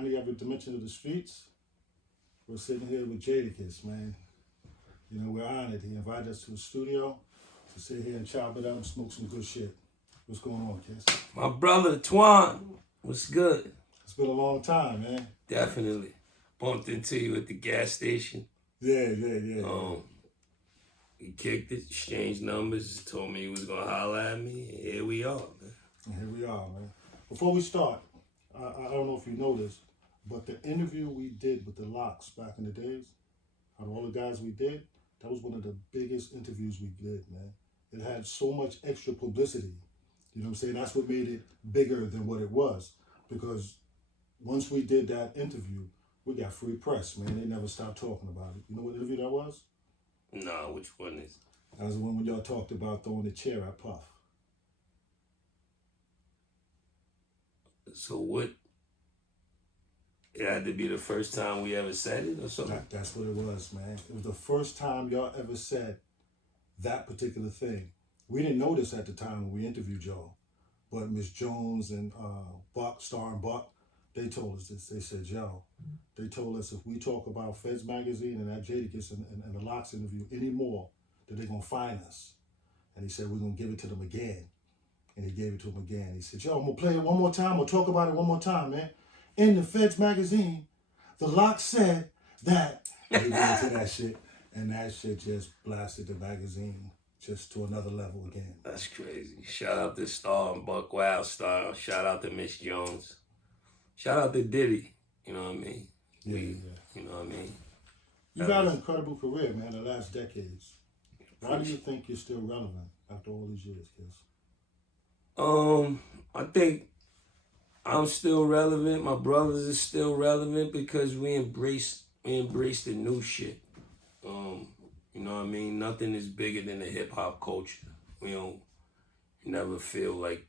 Finally, every dimension of the streets. We're sitting here with Jadakiss, man. You know, we're honored. He invited us to the studio to sit here and chop it up and smoke some good shit. What's going on, Kiss? My brother, Twan. What's good? It's been a long time, man. Definitely. Bumped into you at the gas station. Yeah. We kicked it, exchanged numbers, told me he was going to holler at me, and here we are, man. And here we are, man. Before we start, I don't know if you know this, but the interview we did with the Locs back in the days, out of all the guys we did, that was one of the biggest interviews we did, man. It had so much extra publicity. You know what I'm saying? That's what made it bigger than what it was. Because once we did that interview, we got free press, man. They never stopped talking about it. You know what interview that was? No, which one is? That was the one when y'all talked about throwing the chair at Puff. So what? It had to be the first time we ever said it or something? That's what it was, man. It was the first time y'all ever said that particular thing. We didn't know this at the time when we interviewed y'all, but Miss Jones and Buck, Star and Buck, they told us this. They said, yo, they told us if we talk about Feds Magazine and that Jadakiss and the Locs interview anymore, that they're going to fine us. And he said, we're going to give it to them again. And he gave it to them again. He said, yo, I'm going to play it one more time. We'll talk about it one more time, man. In the Feds Magazine, the Locs said that. And he went into that shit, and that shit just blasted the magazine just to another level again. That's crazy. Shout out to Star and Buck, Wild Star. Shout out to Miss Jones. Shout out to Diddy. You know what I mean? Yeah. You know what I mean? You got an incredible career, man, the last decades. Why do you think you're still relevant after all these years, Kiss? I think I'm still relevant. My brothers are still relevant because we embrace the new shit. You know what I mean? Nothing is bigger than the hip hop culture. You never feel like,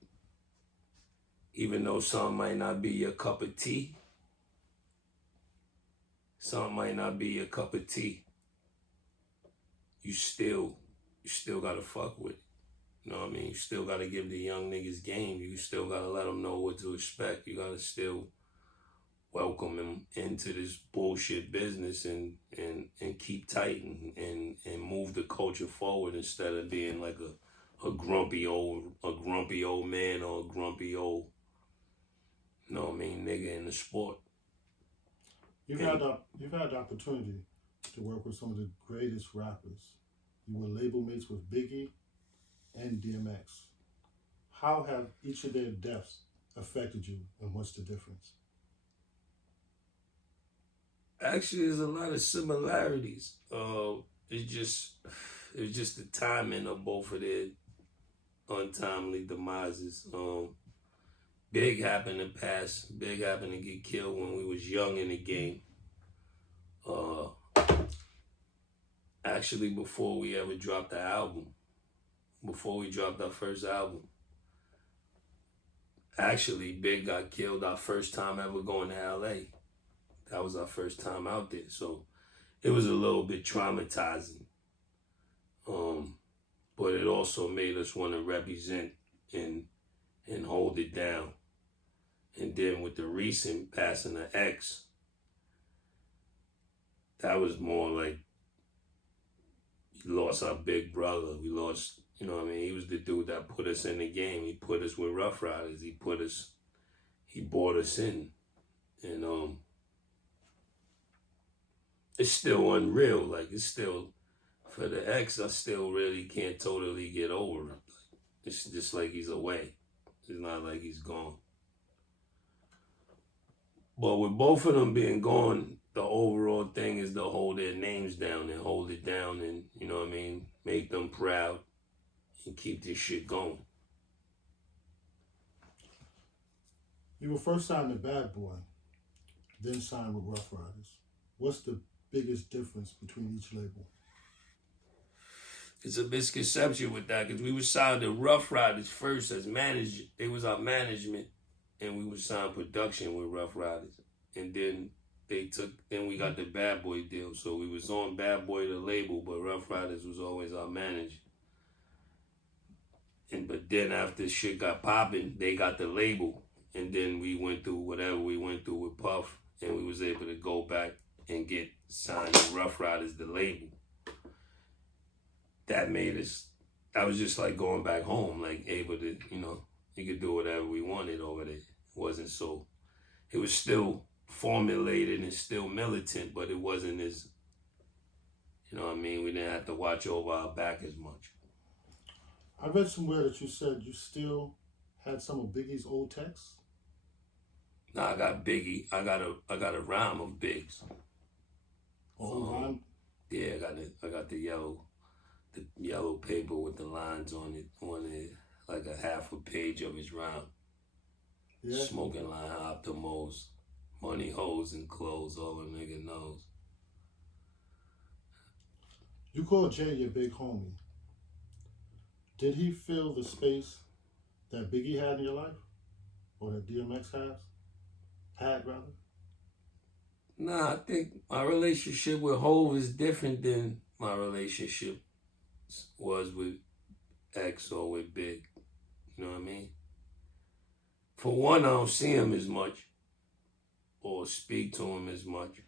even though something might not be your cup of tea, you still gotta fuck with it. You know what I mean? You still gotta give the young niggas game. You still gotta let them know what to expect. You gotta still welcome them into this bullshit business and keep tight and move the culture forward instead of being like a grumpy old man or a grumpy old, you know what I mean, nigga in the sport. You've had the opportunity to work with some of the greatest rappers. You were label mates with Biggie and DMX. How have each of their deaths affected you, and what's the difference? Actually, there's a lot of similarities. It's just the timing of both of their untimely demises. Big happened to pass. Big happened to get killed when we was young in the game. Actually, before we ever dropped the album, before we dropped our first album, actually, Big got killed our first time ever going to LA. That was our first time out there. So it was a little bit traumatizing. But it also made us want to represent and hold it down. And then with the recent passing of X, that was more like we lost our big brother. We lost, you know what I mean? He was the dude that put us in the game. He put us with Rough Riders. He brought us in. And it's still unreal. Like, it's still, for the X, I still really can't totally get over it. It's just like he's away. It's not like he's gone. But with both of them being gone, the overall thing is to hold their names down and hold it down and, you know what I mean, make them proud and keep this shit going. You were first signed to Bad Boy, then signed with Rough Riders. What's the biggest difference between each label? It's a misconception with that because we were signed to Rough Riders first as manager. They was our management, and we were signed production with Rough Riders. And then we got the Bad Boy deal. So we was on Bad Boy, the label, but Rough Riders was always our manager. But then after shit got popping, they got the label. And then we went through whatever we went through with Puff. was able to go back and get signed to Rough Riders, the label. That was just like going back home, like able to, you could do whatever we wanted over there. It wasn't so, it was still formulated and still militant, but it wasn't as, we didn't have to watch over our back as much. I read somewhere that you said you still had some of Biggie's old texts. Nah, I got Biggie. I got a rhyme of Biggs. Rhyme? Yeah, I got the yellow paper with the lines on it, like a half a page of his rhyme. Yeah. Smoking line, optimals, money, hoes, and clothes, all a nigga knows. You call Jay your big homie. Did he fill the space that Biggie had in your life? Or that DMX had rather? Nah, I think my relationship with Hov is different than my relationship was with X or with Big. You know what I mean? For one, I don't see him as much or speak to him as much.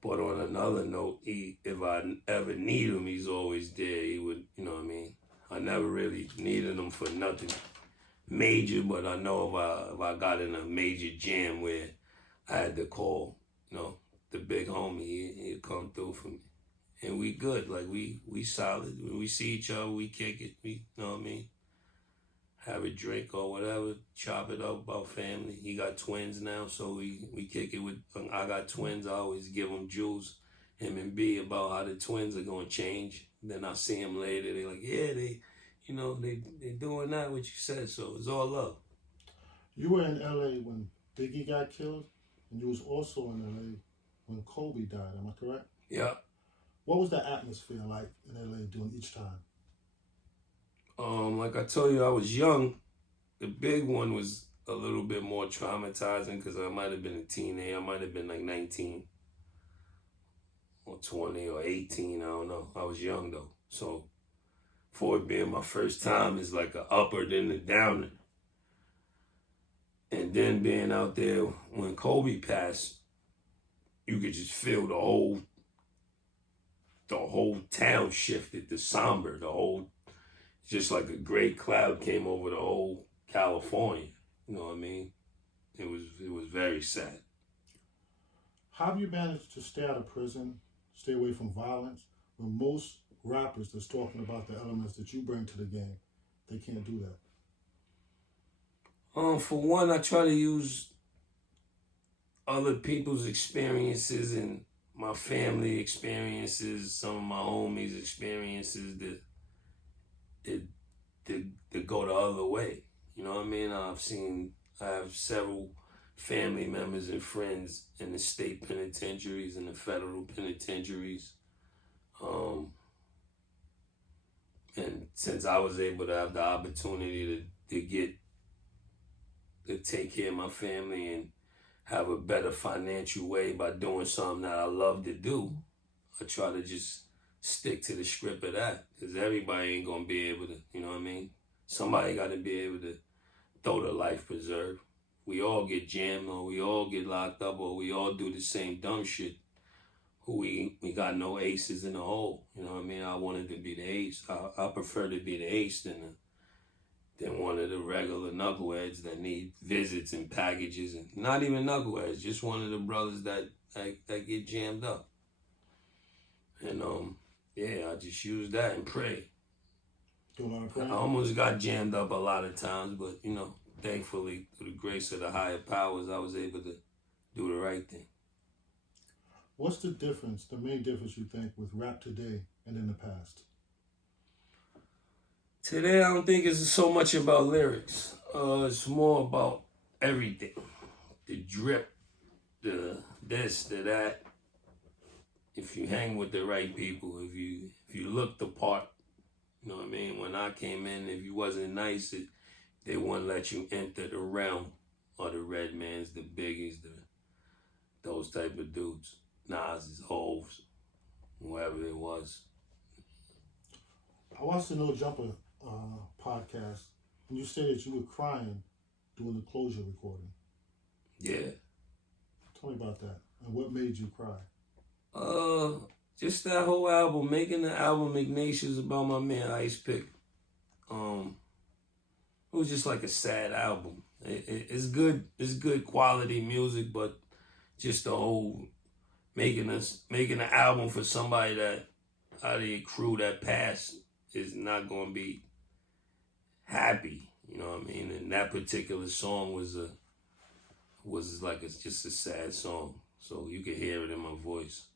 But on another note, if I ever need him, he's always there. He would, you know what I mean? I never really needed him for nothing major, but I know if I got in a major jam where I had to call, the big homie, he'd come through for me. And we good, like we solid. When we see each other, we kick it, you know what I mean? Have a drink or whatever, chop it up about family. He got twins now, so we kick it with, I got twins, I always give them jewels, him and B, about how the twins are gonna change. Then I see them later, they like, yeah, they doing that, what you said, so it's all love. You were in LA when Biggie got killed, and you was also in LA when Kobe died, am I correct? Yeah. What was the atmosphere like in LA during each time? Like I told you, I was young. The big one was a little bit more traumatizing because I might have been a teenager. I might have been like 19 or 20 or 18. I don't know. I was young though. So for it being my first time, it's like a upper than a downer. And then being out there when Kobe passed, you could just feel the whole town shifted to somber. Just like a gray cloud came over the whole California. You know what I mean? It was very sad. How have you managed to stay out of prison, stay away from violence, when most rappers that's talking about the elements that you bring to the game, they can't do that? For one, I try to use other people's experiences and my family experiences, some of my homies' experiences to go the other way. You know what I mean? I have several family members and friends in the state penitentiaries and the federal penitentiaries. And since I was able to have the opportunity to take care of my family and have a better financial way by doing something that I love to do, I try to just stick to the script of that, because everybody ain't gonna be able to, you know what I mean? Somebody gotta be able to throw the life preserve. We all get jammed, or we all get locked up, or we all do the same dumb shit. We got no aces in the hole, you know what I mean? I wanted to be the ace. I prefer to be the ace than one of the regular knuckleheads that need visits and packages, and not even knuckleheads, just one of the brothers that get jammed up. And I just use that and pray. Do a lot of praying? I almost got jammed up a lot of times, but thankfully, through the grace of the higher powers, I was able to do the right thing. What's the difference, the main difference you think, with rap today and in the past? Today, I don't think it's so much about lyrics. It's more about everything. The drip, the this, the that. If you hang with the right people, if you look the part, you know what I mean? When I came in, if you wasn't nice, they wouldn't let you enter the realm of the Redmans, the Biggies, those type of dudes. Nas's, Hoves, whoever it was. I watched the No Jumper podcast, and you said that you were crying during the closure recording. Yeah. about that? And what made you cry? Just that whole album, making the album Ignatius about my man Ice Pick. It was just like a sad album. It's good. It's good quality music, but just the whole making an album for somebody that out of your crew that passed is not gonna be happy. You know what I mean? And that particular song was like just a sad song. So you could hear it in my voice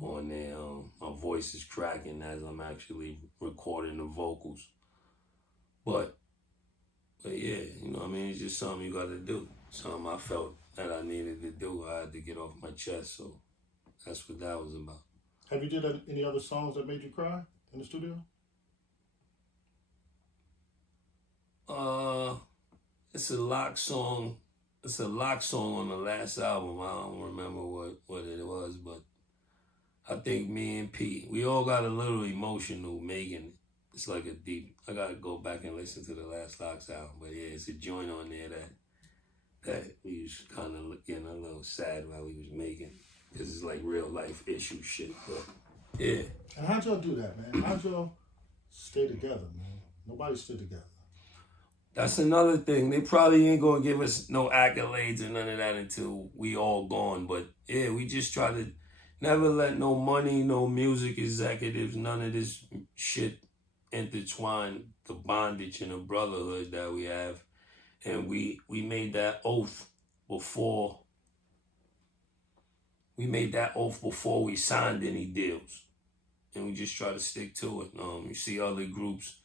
on there. My voice is cracking as I'm actually recording the vocals. But yeah, you know what I mean? It's just something you got to do. Something I felt that I needed to do. I had to get off my chest. So that's what that was about. Have you did any other songs that made you cry in the studio? It's a lock song. It's a lock song on the last album. I don't remember what it was, but I think me and P, we all got a little emotional making it. It's like a deep, I gotta go back and listen to the last Locks album. But yeah, it's a joint on there that we was kind of getting a little sad while we was making. Because it's like real life issue shit. But yeah. And how'd y'all do that, man? How'd y'all stay together, man? Nobody stood together. That's another thing. They probably ain't gonna give us no accolades or none of that until we all gone. But yeah, we just try to never let no money, no music executives, none of this shit intertwine the bondage and the brotherhood that we have. And we made that oath before we signed any deals. And we just try to stick to it. You see other groups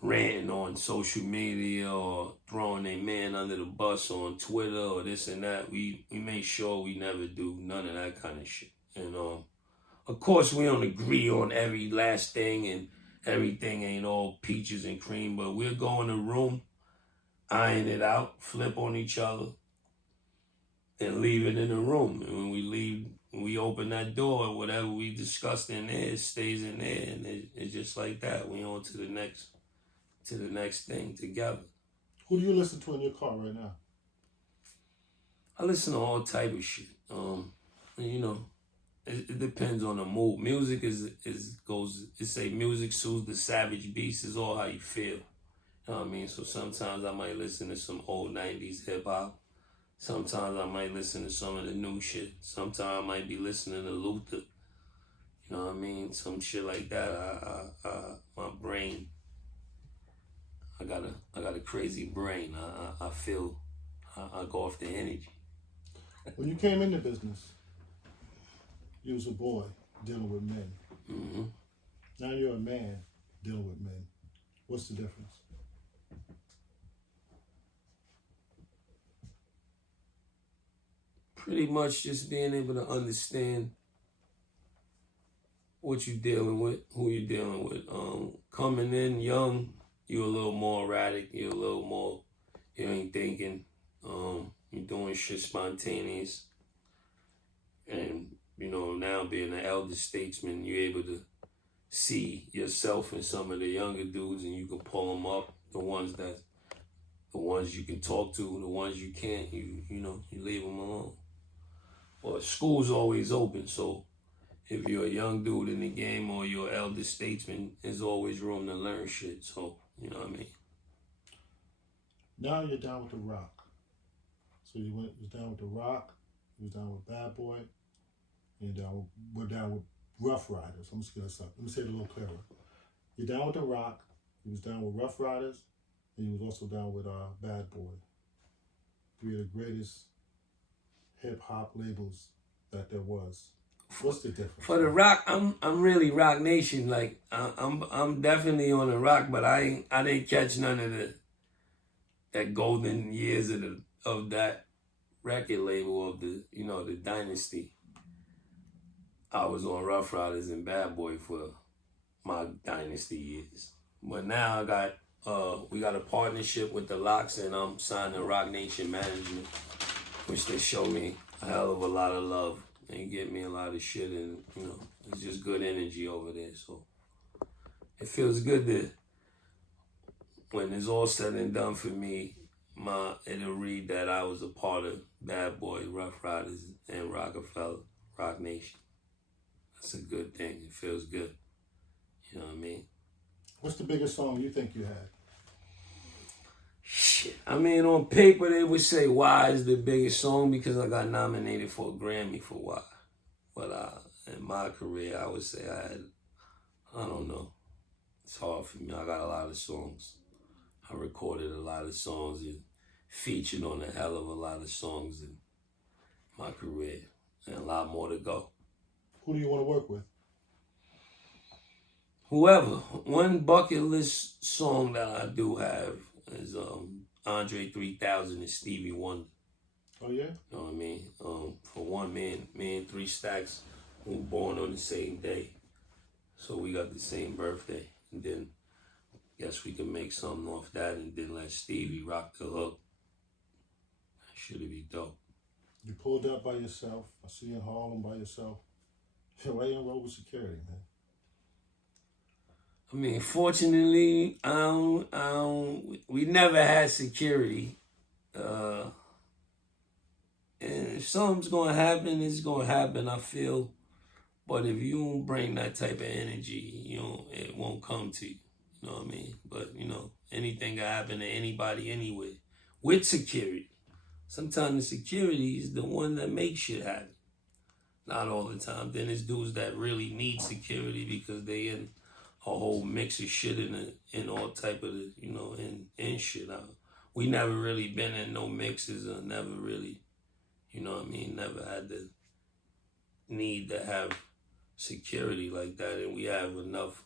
ranting on social media or throwing their man under the bus on Twitter or this and that. We made sure we never do none of that kind of shit. And of course we don't agree on every last thing and everything ain't all peaches and cream, but we'll go in a room, iron it out, flip on each other, and leave it in the room. And when we leave, when we open that door, whatever we discussed in there stays in there, and it's just like that. We on to the next thing together. Who do you listen to in your car right now? I listen to all type of shit. You know, it depends on the mood. Music music soothes the savage beast. Is all how you feel. You know what I mean? So sometimes I might listen to some old 90s hip hop. Sometimes I might listen to some of the new shit. Sometimes I might be listening to Luther. You know what I mean? Some shit like that. My brain, I got a crazy brain. I feel, I go off the energy. When you came into business, you was a boy dealing with men. Mm-hmm. Now you're a man dealing with men. What's the difference? Pretty much just being able to understand what you're dealing with, who you're dealing with. Coming in young, you're a little more erratic. You're a little more, you ain't thinking. You're doing shit spontaneous. And, you know, now being an elder statesman, you're able to see yourself in some of the younger dudes and you can pull them up. The ones you can talk to, the ones you can't, you leave them alone. But school's always open, so if you're a young dude in the game or you're an elder statesman, there's always room to learn shit. So, you know what I mean? Now you're down with the Roc. So you was down with the Roc, you was down with Bad Boy, and we're down with Rough Riders. I'm just gonna stop. Let me say it a little clearer. You're down with the Roc, you was down with Rough Riders, and you was also down with Bad Boy. Three of the greatest hip-hop labels that there was. What's the difference? For the Roc, I'm really Roc Nation. Like I'm definitely on the Roc, but I didn't catch none of that golden years of that record label of the dynasty. I was on Rough Riders and Bad Boy for my dynasty years. But now we got a partnership with the Locks, and I'm signed to Roc Nation Management, which they show me a hell of a lot of love and get me a lot of shit, and it's just good energy over there. So it feels good that when it's all said and done for me, it'll read that I was a part of Bad Boy, Rough Riders, and Roc Nation. That's a good thing. It feels good. You know what I mean? What's the biggest song you think you had? Shit. I mean, on paper, they would say Why is the biggest song because I got nominated for a Grammy for Why. But in my career, I would say I don't know. It's hard for me. I got a lot of songs. I recorded a lot of songs and featured on a hell of a lot of songs in my career. And a lot more to go. Who do you want to work with? Whoever. One bucket list song that I do have is Andre 3000 and Stevie Wonder. Oh, yeah? You know what I mean? For one, me and 3 Stacks were born on the same day. So we got the same birthday. And then guess we can make something off that and then let Stevie rock the hook. Should it be dope? You pulled up by yourself. I see you in Harlem by yourself. You're right on road with security, man. I mean, fortunately, we never had security. And if something's gonna happen, it's gonna happen, I feel. But if you don't bring that type of energy, it won't come to you. You know what I mean? But, anything can happen to anybody anywhere. With security. Sometimes the security is the one that makes shit happen. Not all the time. Then there's dudes that really need security because they in a whole mix of shit in all type of, in shit. We never really been in no mixes or never really, never had the need to have security like that. And we have enough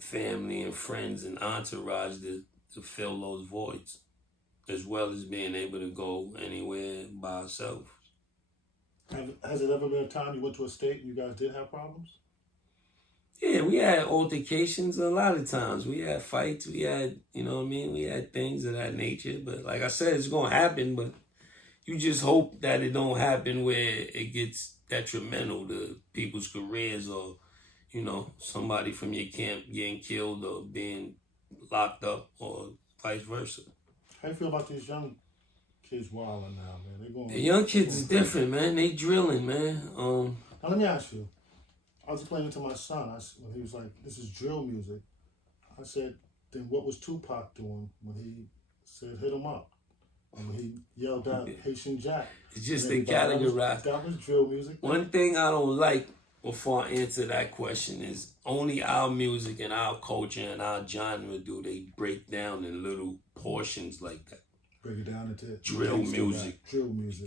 family and friends and entourage to fill those voids, as well as being able to go anywhere by ourselves. Has it ever been a time you went to a state and you guys did have problems? Yeah, we had altercations a lot of times. We had fights. We had, we had things of that nature. But like I said, it's going to happen. But you just hope that it don't happen where it gets detrimental to people's careers or, somebody from your camp getting killed or being locked up or vice versa. How you feel about these young kids wilding now, man? The young kids is different, man. They drilling, man. Now let me ask you. I was explaining to my son, when he was like, this is drill music. I said, then what was Tupac doing when he said hit him up? And when he yelled out Haitian Jack. It's just the category. That was drill music. One thing I don't like before I answer that question is only our music and our culture and our genre do they break down in little portions like that. Break it down into drill music,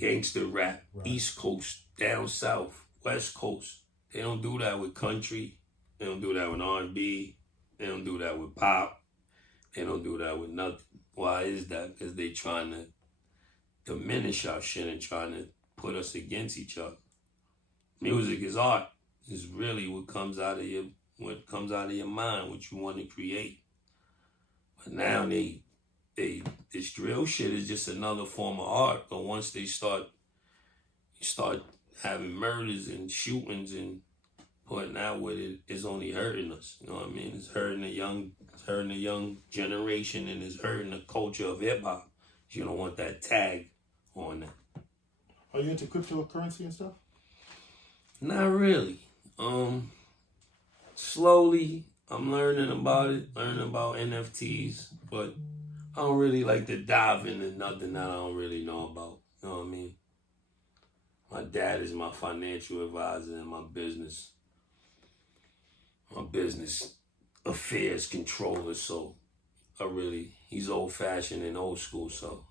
gangster rap, right. East Coast, down South, West Coast. They don't do that with country. They don't do that with R&B. They don't do that with pop. They don't do that with nothing. Why is that? Because they trying to diminish our shit and trying to put us against each other. Music is art. It's really what comes out of your mind, what you want to create. But now this drill shit is just another form of art. But once they start having murders and shootings and putting out with it, it's only hurting us. You know what I mean? It's hurting the young generation and it's hurting the culture of hip hop. You don't want that tag on that. Are you into cryptocurrency and stuff? Not really. Slowly, I'm learning about NFTs, but I don't really like to dive into nothing that I don't really know about. You know what I mean? My dad is my financial advisor in my business affairs controller, so he's old-fashioned and old school, so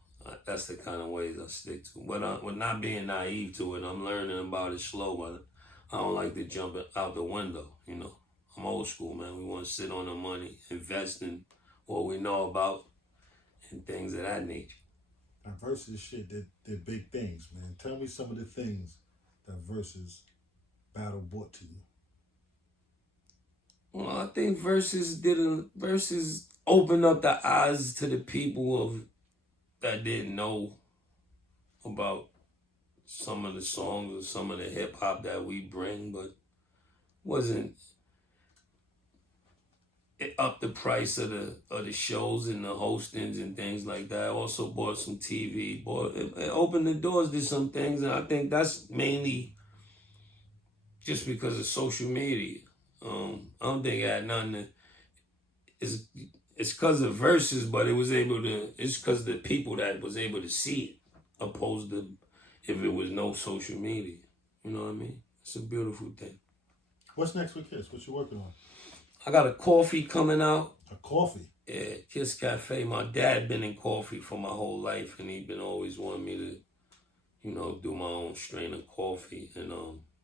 that's the kind of ways I stick to. But with not being naive to it, I'm learning about it slow, but I don't like to jump out the window, I'm old school, man. We want to sit on the money, invest in what we know about, and things of that nature. Now, Verzuz shit, they're big things, man. Tell me some of the things that Verzuz battle brought to you. Well, I think Verzuz opened up the eyes to the people that didn't know about some of the songs or some of the hip hop that we bring, but wasn't it upped the price of the shows and the hostings and things like that. I also bought some TV. It opened the doors to some things, and I think that's mainly just because of social media. I don't think it had nothing to. It's because of Verzuz, but it's because of the people that was able to see it, opposed to if it was no social media. You know what I mean? It's a beautiful thing. What's next with Kiss? What you working on? I got a coffee coming out. A coffee? Yeah, Kiss Cafe. My dad been in coffee for my whole life, and he been always wanting me to, do my own strain of coffee. And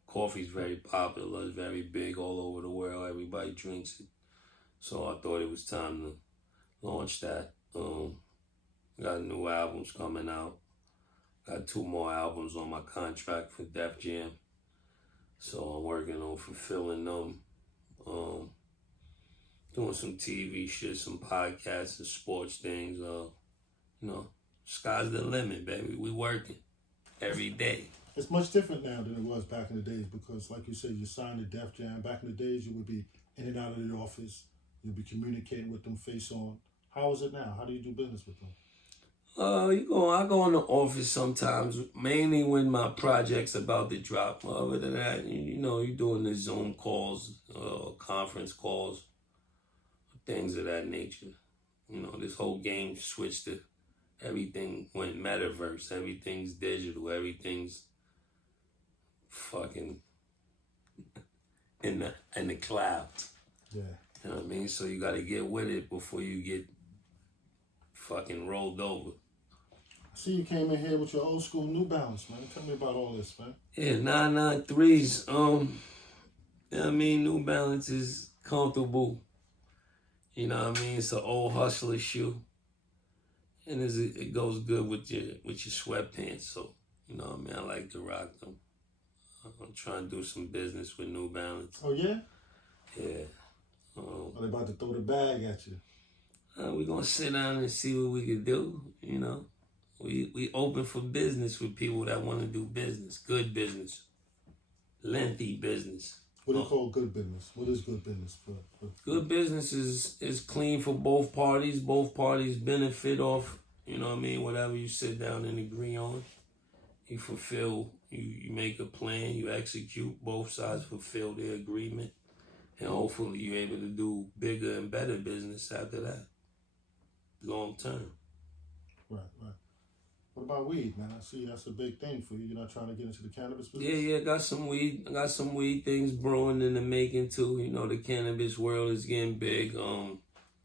coffee's very popular. It's very big all over the world. Everybody drinks it. So I thought it was time to launch that. Got new albums coming out. Got 2 more albums on my contract for Def Jam. So I'm working on fulfilling them. Doing some TV shit, some podcasts and sports things. Sky's the limit, baby. We working every day. It's much different now than it was back in the days because, like you said, you signed to Def Jam. Back in the days, you would be in and out of the office. You'd be communicating with them face on. How is it now? How do you do business with them? I go in the office sometimes, mainly when my project's about to drop. Other than that, you're doing the Zoom calls, conference calls, things of that nature. This whole game switched to everything went metaverse. Everything's digital. Everything's fucking in the cloud. Yeah. You know what I mean? So you got to get with it before you get fucking rolled over. I see you came in here with your old school New Balance, man. Tell me about all this, man. Yeah, 993s. New Balance is comfortable. You know what I mean? It's an old hustler shoe. And it goes good with your sweatpants. So, I like to rock them. I'm trying to do some business with New Balance. Oh, yeah? Yeah. Are they about to throw the bag at you? We're going to sit down and see what we can do, We open for business with people that want to do business. Good business. Lengthy business. What do you call good business? What is good business? Good business is clean for both parties. Both parties benefit off, whatever you sit down and agree on. You fulfill, you make a plan, you execute, both sides fulfill their agreement. And hopefully you're able to do bigger and better business after that. Long term. Right. What about weed, man? I see that's a big thing for you. You're not trying to get into the cannabis business? Yeah, I got some weed. I got some weed things brewing in the making too. The cannabis world is getting big. You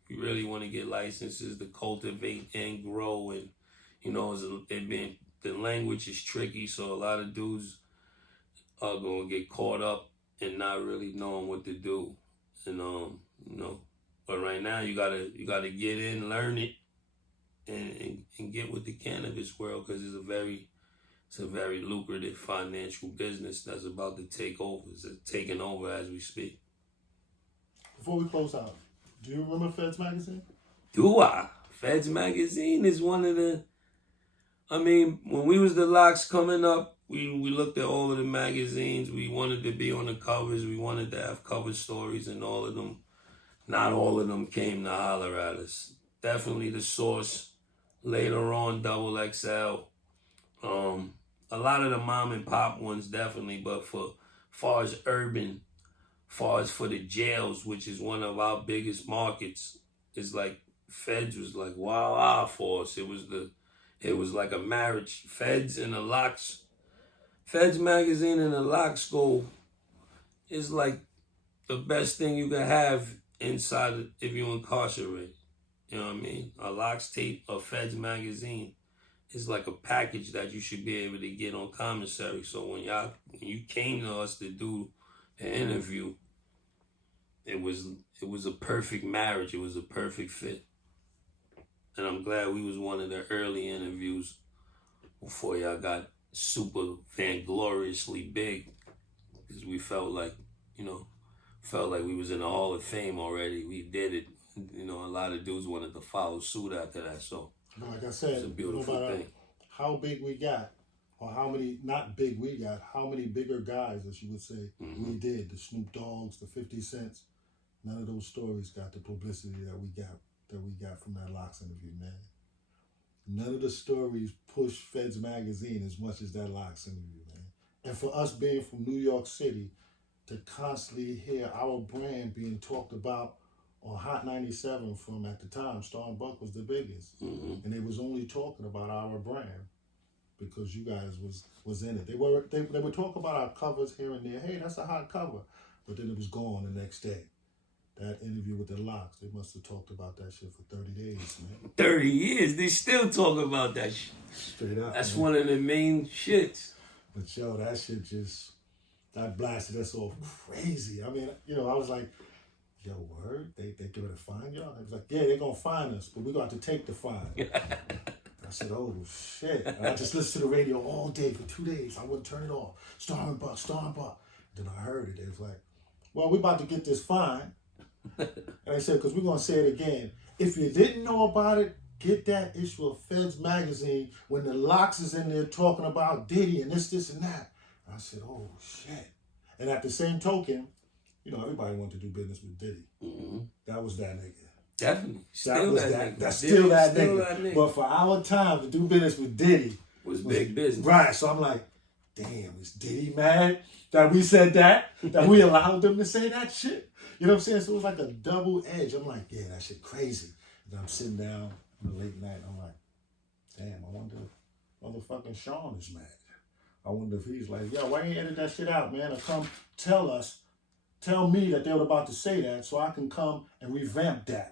really want to get licenses to cultivate and grow, and the language is tricky, so a lot of dudes are gonna get caught up and not really knowing what to do. And but right now you gotta get in, learn it, and get with the cannabis world, because it's a very lucrative financial business that's about to take over. It's taking over as we speak. Before we close out, do you remember Feds Magazine? Do I? Feds Magazine is one of the. When we was the Locks coming up, we looked at all of the magazines. We wanted to be on the covers. We wanted to have cover stories, and all of them, not all of them came to holler at us. Definitely The Source. Later on, Double XL. A lot of the mom and pop ones, definitely. But far as urban, far as for the jails, which is one of our biggest markets, is like Feds was like wow for us. It was like a marriage. Feds and the Locks. Feds Magazine and the Locks go is like the best thing you can have inside if you're incarcerated. You know what I mean? A Locks tape, a Feds Magazine is like a package that you should be able to get on commissary. So when you came to us to do an interview, it was a perfect marriage. It was a perfect fit. And I'm glad we was one of the early interviews before y'all got super vaingloriously big, because we felt like we was in the Hall of Fame already. We did it. A lot of dudes wanted to follow suit after that. So like I said, it's a beautiful thing. How big we got, or how many, not big we got, how many bigger guys, as you would say, we did. The Snoop Dogg's, the 50 Cents. None of those stories got the publicity that we got from that Locks interview, man. None of the stories pushed Feds magazine as much as that Locks interview, man. And for us being from New York City, to constantly hear our brand being talked about on Hot 97 from, at the time, Star and Buck was the biggest. Mm-hmm. And they was only talking about our brand because you guys was in it. They would talk about our covers here and there. Hey, that's a hot cover. But then it was gone the next day. That interview with the Locks, they must have talked about that shit for 30 days, man. 30 years, they still talk about that shit. Straight up. That's man. one of the main shits. But yo, that shit that blasted us off crazy. I mean, I was like, yo, word? They gonna find y'all? I was like, yeah, they're gonna find us, but we're gonna have to take the fine. I said, oh shit. And I just listened to the radio all day for 2 days. I wouldn't turn it off. Star and Buck. Then I heard it. They was like, well, we're about to get this fine. And I said, because we're going to say it again. If you didn't know about it, get that issue of Feds magazine when the Locks is in there talking about Diddy and this, and that. And I said, oh, shit. And at the same token, everybody wanted to do business with Diddy. Mm-hmm. That was that nigga. Definitely. That's still that nigga. But for our time to do business with Diddy was big business. Right. So I'm like, damn, is Diddy mad that we said that we allowed them to say that shit? You know what I'm saying? So it was like a double edge. I'm like, yeah, that shit crazy. And I'm sitting down in the late night. I'm like, damn, I wonder if motherfucking Sean is mad. I wonder if he's like, yo, why ain't edit that shit out, man? Or come tell me that they were about to say that so I can come and revamp that.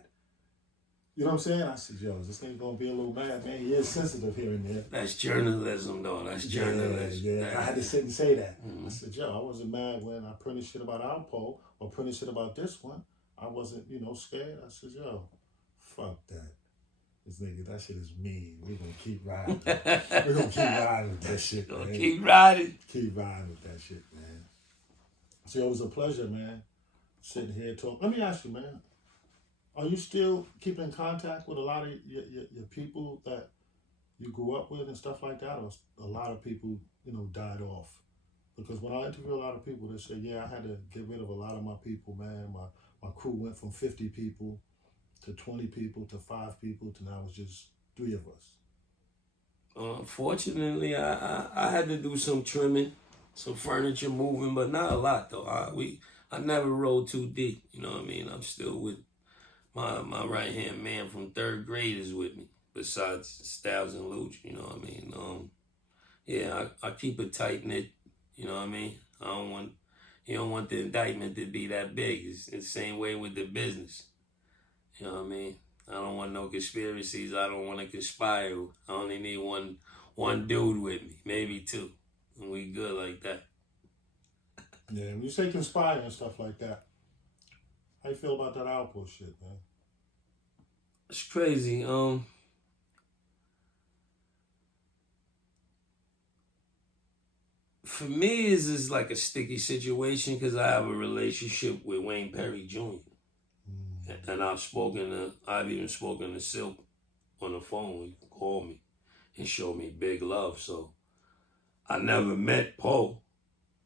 You know what I'm saying? I said, yo, is this nigga gonna be a little mad, man? He is sensitive here and there. That's journalism, though. That's journalism. Yeah. I had to sit and say that. Mm-hmm. I said, yo, I wasn't mad when I printed shit about Alpo or printed shit about this one. I wasn't, scared. I said, yo, fuck that. This nigga, that shit is mean. We're gonna keep riding. We're gonna keep riding with that shit, man. Keep riding. Keep riding with that shit, man. So it was a pleasure, man, sitting here talking. Let me ask you, man. Are you still keeping in contact with a lot of your people that you grew up with and stuff like that? Or a lot of people, died off? Because when I interview a lot of people, they say, yeah, I had to get rid of a lot of my people, man. My crew went from 50 people to 20 people to 5 people to now it's just 3 of us. Unfortunately, I had to do some trimming, some furniture moving, but not a lot, though. I never rolled too deep, you know what I mean? I'm still with my right-hand man from 3rd grade is with me, besides Styles and Luch, you know what I mean? Yeah, I keep it tight-knit, you know what I mean? You don't want the indictment to be that big. It's the same way with the business, you know what I mean? I don't want no conspiracies. I don't want to conspire. I only need one dude with me, maybe 2, and we good like that. Yeah, when you say conspire and stuff like that, how you feel about that alpo shit, man? It's crazy. For me, it's like a sticky situation because I have a relationship with Wayne Perry Jr. And I've even spoken to Silk on the phone. He called me and showed me big love. So I never met Poe.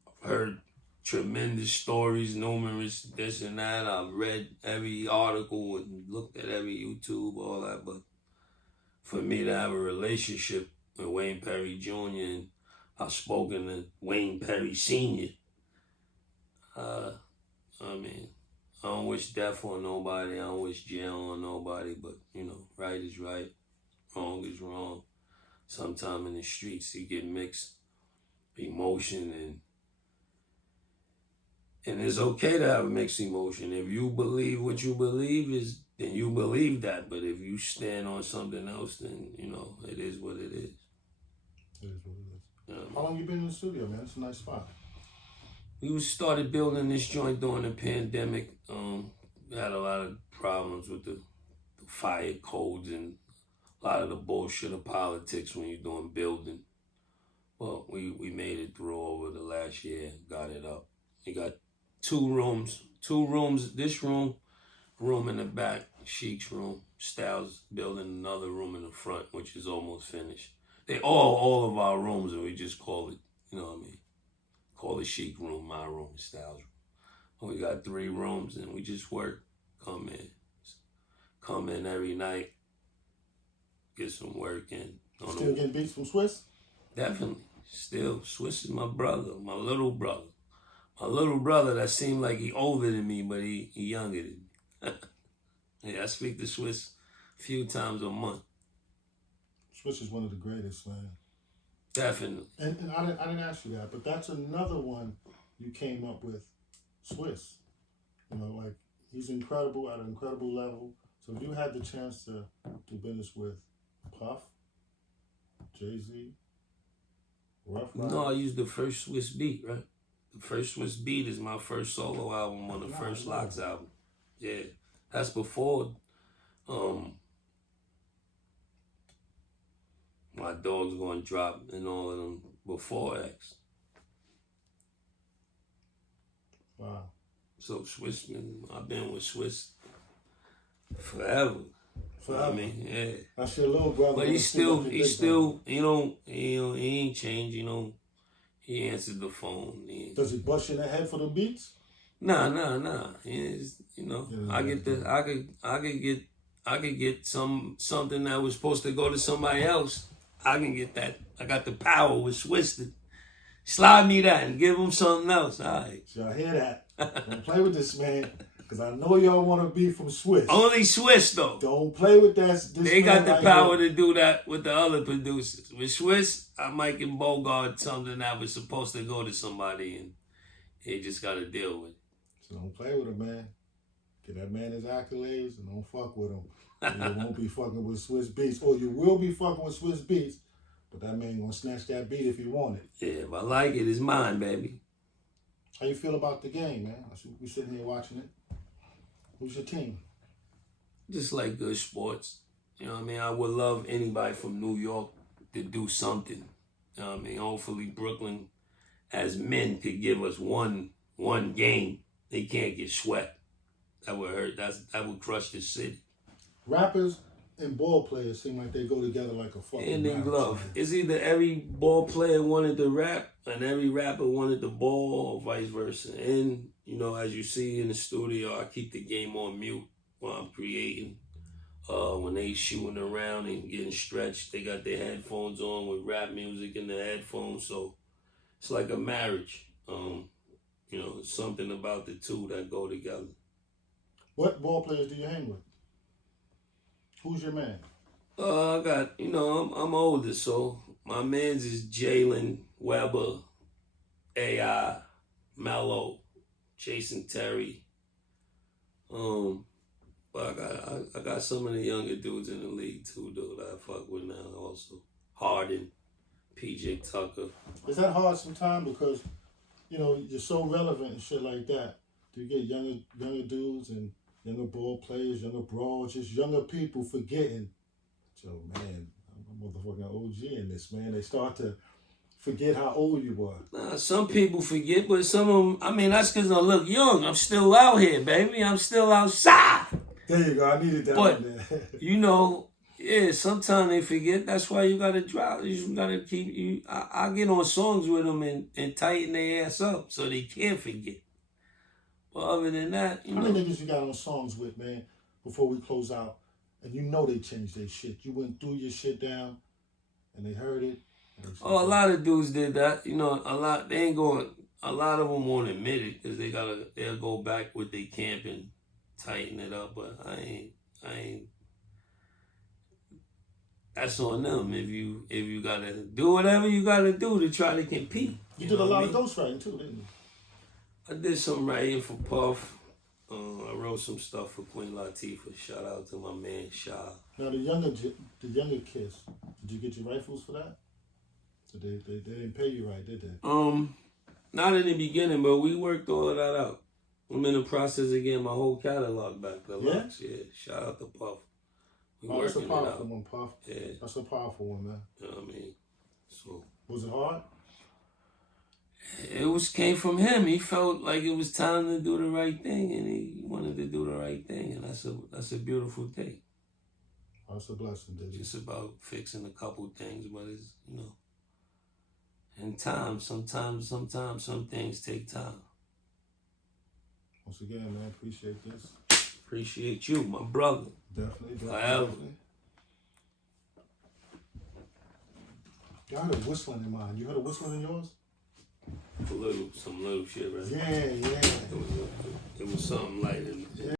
I've heard tremendous stories, numerous this and that. I've read every article and looked at every YouTube, all that. But for me to have a relationship with Wayne Perry Jr. and I've spoken to Wayne Perry Sr. I don't wish death on nobody. I don't wish jail on nobody. But, right is right. Wrong is wrong. Sometime in the streets, you get mixed emotion and it's okay to have a mixed emotion. If you believe what you believe then you believe that. But if you stand on something else, then, it is what it is. It is what it is. How long you been in the studio, man? It's a nice spot. We started building this joint during the pandemic. We had a lot of problems with the fire codes and a lot of the bullshit of politics when you're doing building. Well, we made it through over the last year, got it up. We got 2 rooms. This room in the back, Sheik's room. Styles building another room in the front, which is almost finished. They all of our rooms, and we just call it, call it Sheik room, my room, Styles room. We got 3 rooms and we just work. Come in every night, get some work in. Still getting beats from Swiss? Definitely. Still, Swiss is my brother, my little brother. My little brother that seemed like he older than me, but he younger than me. Yeah, I speak to Swiss a few times a month. Swiss is one of the greatest, man. Definitely. And I didn't ask you that, but that's another one you came up with, Swiss. You know, like, he's incredible at an incredible level. So if you had the chance to do business with Puff, Jay-Z, Rough Rider. No, I used the first Swiss beat, right? The first Swiss beat is my first solo album on the first Locks album. Yeah. That's before My Dog's Gonna Drop and all of them before X. Wow. So Swiss, man, I've been with Swiss forever. I mean, yeah. That's your little brother. But he's still, he ain't changed, He answered the phone. Does he bust you in the head for the beats? Nah. He's, I could get something that was supposed to go to somebody else. I can get that. I got the power with Swiss to slide me that and give him something else. All right. Y'all hear that? Don't play with this man. Because I know y'all want to be from Swiss. Only Swiss, though. Don't play with that. They got the power to do that with the other producers. With Swiss, I might can bogart something that was supposed to go to somebody, and they just got to deal with it. So don't play with him, man. Give that man his accolades and don't fuck with him. You won't be fucking with Swiss Beats. Or you will be fucking with Swiss Beats, but that man gonna snatch that beat if he want it. Yeah, if I like it, it's mine, baby. How you feel about the game, man? We sitting here watching it. Who's your team? Just like good sports. You know what I mean? I would love anybody from New York to do something. You know what I mean? Hopefully Brooklyn, as men, could give us one game. They can't get swept. That would hurt. That would crush the city. Rappers and ball players seem like they go together like a fucking hand in glove. It's either every ball player wanted to rap and every rapper wanted the ball, or vice versa. And, as you see in the studio, I keep the game on mute while I'm creating. When they shooting around and getting stretched, they got their headphones on with rap music in the headphones. So it's like a marriage. Something about the two that go together. What ball players do you hang with? Who's your man? I got, I'm older, so my man's is Jalen, Weber, AI, Mello, Jason Terry. But I got some of the younger dudes in the league too, though, that I fuck with now also. Harden, PJ Tucker. Is that hard sometimes because, you're so relevant and shit like that? Do you get younger dudes and younger ball players, younger brawls, just younger people forgetting? So, man, I'm a motherfucking OG in this, man. They start to forget how old you were. Nah, some people forget, but some of them, that's because I look young. I'm still out here, baby. I'm still outside. There you go. I needed that one there. Sometimes they forget. That's why you got to drop. You got to keep... I get on songs with them and tighten their ass up so they can't forget. But other than that, How many niggas you got on songs with, man, before we close out, and they changed their shit? You went through your shit down, and they heard it. A lot of dudes did that. A lot. They ain't going. A lot of them won't admit it because they'll go back with their camp and tighten it up. But I ain't. That's on them. If you gotta do whatever you gotta do to try to compete. You did a lot of ghostwriting too, didn't you? I did some writing for Puff. I wrote some stuff for Queen Latifah. Shout out to my man Shah. Now the younger Kiss, did you get your rifles for that? So they didn't pay you right, did they? Not in the beginning, but we worked all of that out. I'm in the process of getting my whole catalog back. The locks, yeah. Shout out to Puff. That's a powerful one, Puff. Yeah. That's a powerful one, man. You know what I mean? So was it hard? It came from him. He felt like it was time to do the right thing, and he wanted to do the right thing, and that's a beautiful thing. That's a blessing, dude. Just about fixing a couple things, but it's in time. Sometimes some things take time. Once again, man, appreciate this. Appreciate you, my brother. Definitely. Forever. Definitely. Y'all had a whistling in mine. You heard a whistling in yours? Some little shit, right? Yeah. It was something light in